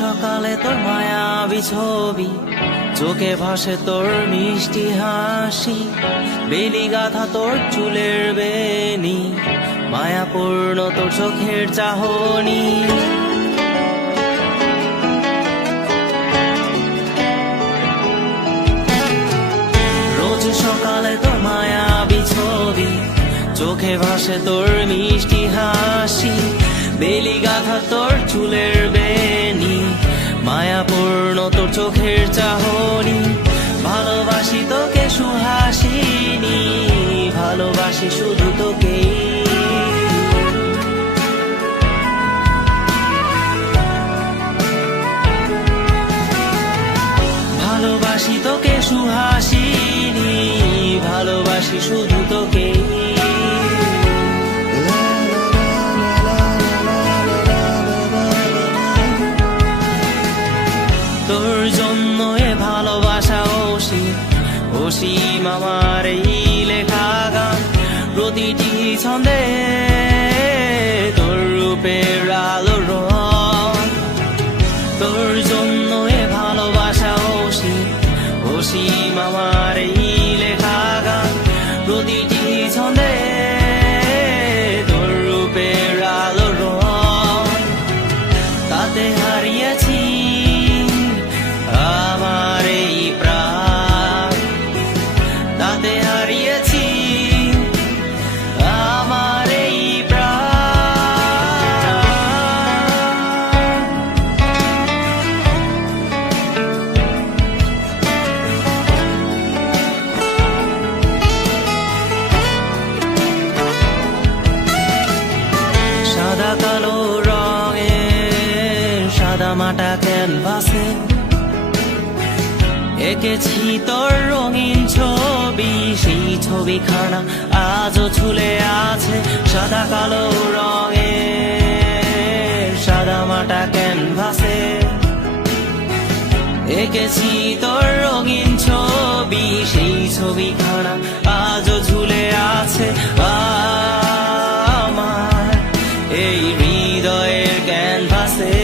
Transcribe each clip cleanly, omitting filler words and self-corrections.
সকালে তোর মায়াবী ছবি, চোখে ভাসে তোর মিষ্টি হাসি, বেলি গাথা তোর চুলের বেনি, মায়াপূর্ণ তোর চোখের চাহনি। রোজ সকালে তোর মায়াবী ছবি, চোখে ভাসে তোর মিষ্টি হাসি, বেলি গাথা তোর চুলের বেনি, মায়াপূর্ণ তোর চোখের চাহনি। ভালোবাসি তোকে সুহাসিনী, ভালোবাসি শুধু তোকে। ভালোবাসি তোকে সুহাসিনী, ভালোবাসি শুধু তোকে। তোর জন্য এ ভালোবাসা অসীম, অসীম আমার এই লেখা গান, প্রতিটি ছন্দে তোর রূপের আলো রং। তোর জন্য এ ভালোবাসা অসীম, অসীম আমার এই লেখা গান, প্রতিটি ছন্দে তোর রূপের আলো রং। তাতে হারিয়েছি আমার এই প্রাণ, তাতে হারিয়েছি আমার এই প্রাণ। সাদা কালো রঙের সাদা মাটা ক্যানভাসে এঁকেছি তোর রঙিন ছবি, সেই ছবিখানা আজও ঝুলে আছে। সাদা কালো রঙের সাদা মাটা ক্যানভাসে এঁকেছি তোর রঙিন ছবি, সেই ছবিখানা আজও ঝুলে আছে আমার এই হৃদয়ের ক্যানভাসে।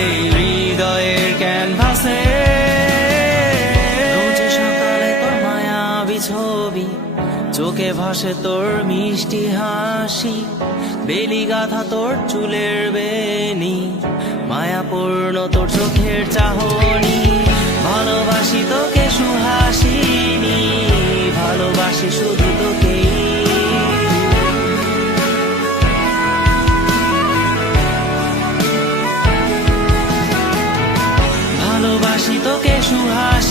এই হৃদয়ের ক্যানভাসে রোজ সকালে তোর মায়াবী ছবি, চোখে ভাসে তোর মিষ্টি হাসি, বেলি গাথা তোর চুলের বেনি, মায়াপূর্ণ তোর চোখের চাহনি। ভালোবাসি তোকে সুহাসিনী, ভালোবাসি শুধু তোকে। ভালোবাসি তোকে সুহাসিনী,